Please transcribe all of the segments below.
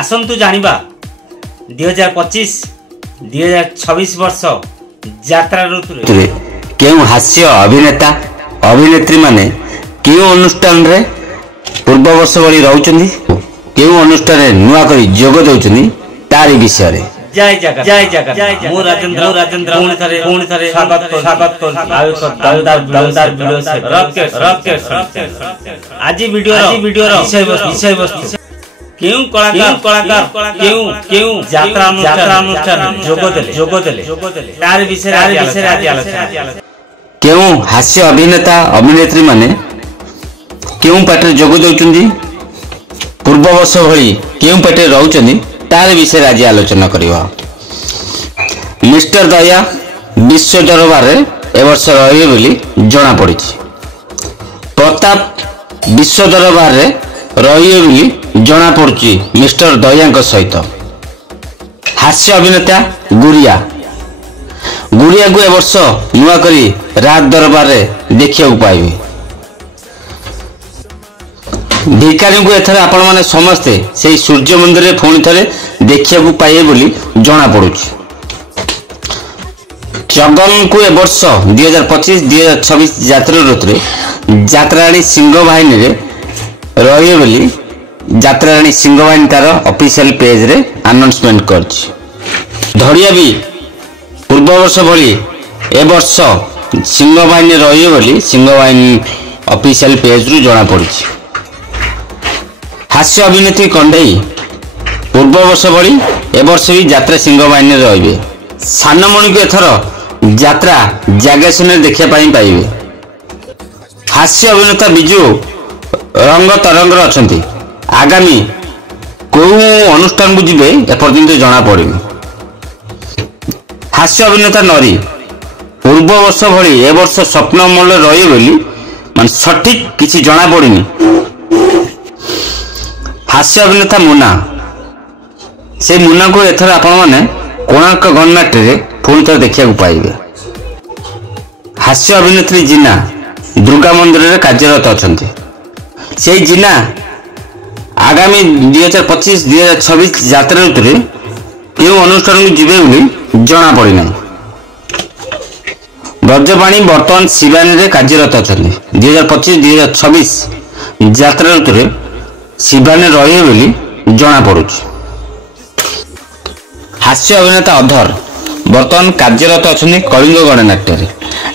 आसंतु जानिबा 2025-2026 वर्ष यात्रा ऋतु केउ हास्य अभिनेता अभिनेत्री माने केउ अनुष्ठान रे पूर्व वर्ष भली रहउचंदी केउ अनुष्ठान रे नुआ करी जोग दउचंदी तारी विषय रे जय जगत मु राजेंद्र पुणी थारे स्वागत को दमदार वीडियो से रॉकेट आज वीडियो विषय वस्तु केउ कलाकार केउ यात्रा अनुष्ठान जोग देले तार विषय आज आलोचना केउ हास्य अभिनेता अभिनेत्री माने केउ पाटे जोग दउचंदी पूर्व वर्ष भली केउ पाटे रहउचंदी तार विषय आज आलोचना करिवा। मिस्टर दया विश्व दरबार रे ए वर्ष रहिबे बोली जणा पड़ी। प्रताप विश्व दरबार रे रहिबे बोली जणा पड़ुची मिस्टर दयाଙ୍କ सहित। हास्य अभिनेता गुड़िया को ए वर्ष नुआ करी राज दरबार रे देखिया पाइबे। भिखारी को एथर आपण माने समस्ते से सूर्य मंदिर रे पुणी थरे देखिया पाइबे बोली जणा पड़ुची। जगन को ए वर्ष 2025-2026 यात्रा ऋतु यात्राराणी सिंह बाहिनी रे रहिए बोली यात्राराणी सिंह बाहिनी तार ऑफिशियल पेज रे अनाउंसमेंट करछि। धड़िया भी पूर्व वर्ष भली ए वर्ष सिंह बाहिनी रहिए बोली सिंह बाहिनी ऑफिशियल पेज रु जणा पड़छि। हास्य अभिनेत्री कंडेई पूर्व वर्ष भली ए वर्ष भी यात्रा सिंह बाहिनी रहिबे। सानमणि को एथर यात्रा जागेशन देखिया पाइबे। हास्य अभिनेता बिजू रंग तरंग अछंती आगामी को अनुष्ठान को जिबे एपर्यंत जना पड़े। हास्य अभिनेता नरी पूर्व वर्ष भली ए वर्ष स्वप्न मल रही बोली मान सठिक किसी जना पड़नी। हास्य अभिनेता मुना से मुना को एथर आपण माने कोणार्क गणनाट्य रे पुणी थर देखिया पाइबे। हास्य अभिनेत्री जीना दुर्गा मंदिर रे कार्यरत अछंती। से जीना आगामी 2025-2026 यात्रा ऋतु रे केउ अनुष्ठान को जिबे बोली जणा पड़ी नै। ब्रजपाणी वर्तमान शिवानी रे कार्यरत अछंती। 2025-2026 यात्रा ऋतु रे शिवानी रहिए बोली जणा पड़ुछि। हास्य अभिनेता अधर वर्तमान कार्यरत अछंती कलिंग गणनाट्य रे।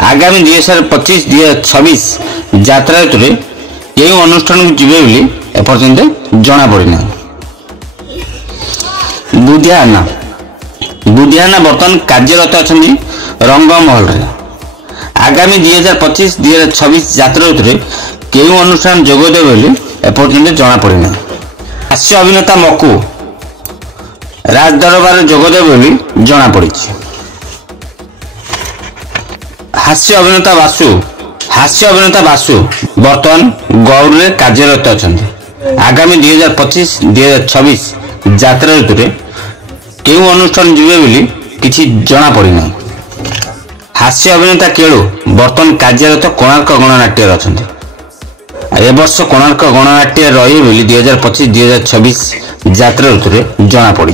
आगामी 2025-2026 यात्रा ऋतु रे केउ अनुष्ठान को जिबे बोली एपर्यंत जना पड़ी नै। बुधियाना वर्तमान कार्यरत अछंती रंगमहल रे। आगामी 2025-2026 यात्रा ऋतु रे केउ अनुष्ठान जोग देबे बोली एपर्यंत जना पड़ी नै। हास्य अभिनेता मकु राज दरबार जोग देबे बोली जना पड़ी। हास्य अभिनेता बासु वर्तमान गौर रे कार्यरत अछंती। आगामी 2025-2026 यात्रा ऋतु रे केउ अनुष्ठान जिबे बोली किछि जना पड़ी नै। हास्य अभिनेता केळु वर्तमान कार्यरत कोणार्क गणनाट्य रे अछंती। ए वर्ष कोणार्क गणनाट्य रही बोली 2025-2026 यात्रा ऋतु रे जना पड़ी।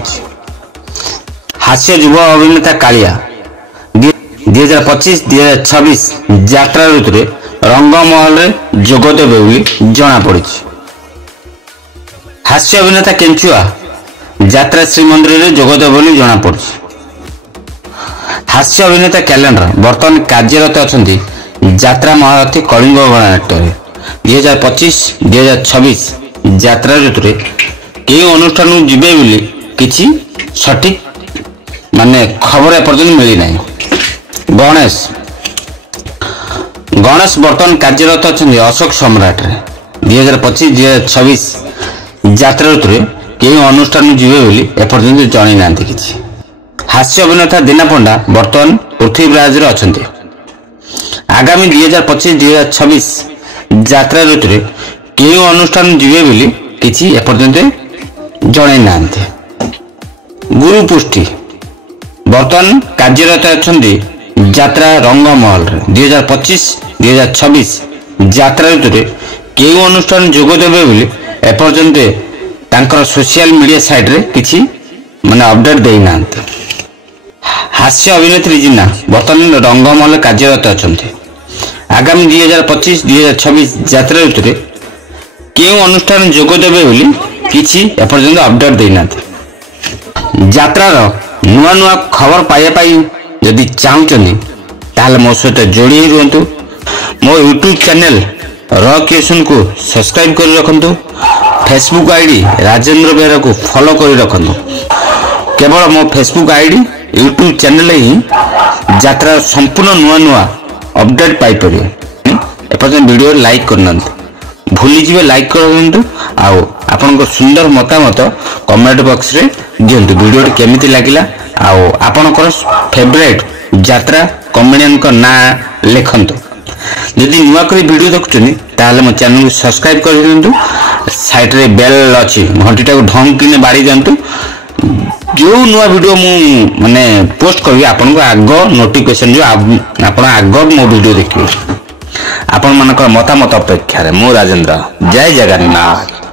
हास्य युवा अभिनेता कालिया 2025-2026 यात्रा ऋतु रे रंगमहल रे जोग देबे बोली जना पड़ी। हास्य अभिनेता केंचुआ यात्रा श्रीमंदिर रे जोग देबे बोली जना पड़ी। हास्य अभिनेता कैलेंडर वर्तमान कार्यरत अछंती यात्रा महारथी कलिंग गणनाट्य रे। 2025-2026 यात्रा ऋतु रे केउ अनुष्ठान को जिबे बोली किछि सठिक माने खबर एपर्यंत मिली नै। गणेश वर्तमान कार्यरत अछंती अशोक सम्राट रे। 2025-2026 यात्रा ऋतु रे केउ अनुष्ठान को जिबे बोली एपर्यंत जणी नांती किछि। हास्य अभिनेता दीना पंडा वर्तमान पृथ्वीराज रे अछंती। आगामी 2025-2026 यात्रा ऋतु रे केउ अनुष्ठान जिबे बोली किछि एपर्यंत जणी नांती। गुरु पुष्टि वर्तमान कार्यरत अछंती यात्रा रंगमहल रे। 2025-2026 यात्रा ऋतु रे केउ अनुष्ठान जोग देबे बोली एपर्यंत तांकर सोशल मीडिया साइट रे किछि माने अपडेट देई नांत। हास्य अभिनेत्री जिना बर्तमान रंगमहल कार्यरत अछंती। आगामी 2025-2026 यात्रा ऋतु केउ अनुष्ठान जोग देबे बोली किछि एपर्यंत अपडेट देई नांत। यात्रार नुआ नुआ खबर पाइबा पाई जदि चाहुचनी ताले मो सहित जोड़ी रुहंतु। मो यूट्यूब चैनल रॉ क्रिएशन को सब्सक्राइब कर रखंतु। फेसबुक आईडी राजेंद्र बेहरा को फॉलो कर रखंतु। केवल मो फेसबुक आईडी यूट्यूब चैनल ही यात्रा संपूर्ण नुआ नुआ अपडेट पाई परियो। एपर्यंत वीडियो लाइक करनंतु भूली जिवे लाइक करनंतु। आउ आपन को सुंदर मतामत कमेंट बॉक्स रे दियंतु। वीडियो केमिति लागिला आउ आपन को फेवरेट यात्रा कॉमेडियन को ना लिखंतु। यदि नुआ करी वीडियो देखुचनी ताले मो चैनल को सब्सक्राइब कर दियंतु। साइड रे बेल अछि घंटीटा को ढंग किने बाड़ी दियंतु। जो नुआ वीडियो मु माने पोस्ट करबी आपन को आगो नोटिफिकेशन जो आपन आगो मो वीडियो देखियो। आपन मानकर मतामत अपेक्षा रे मो राजेंद्र। जय जगन्नाथ।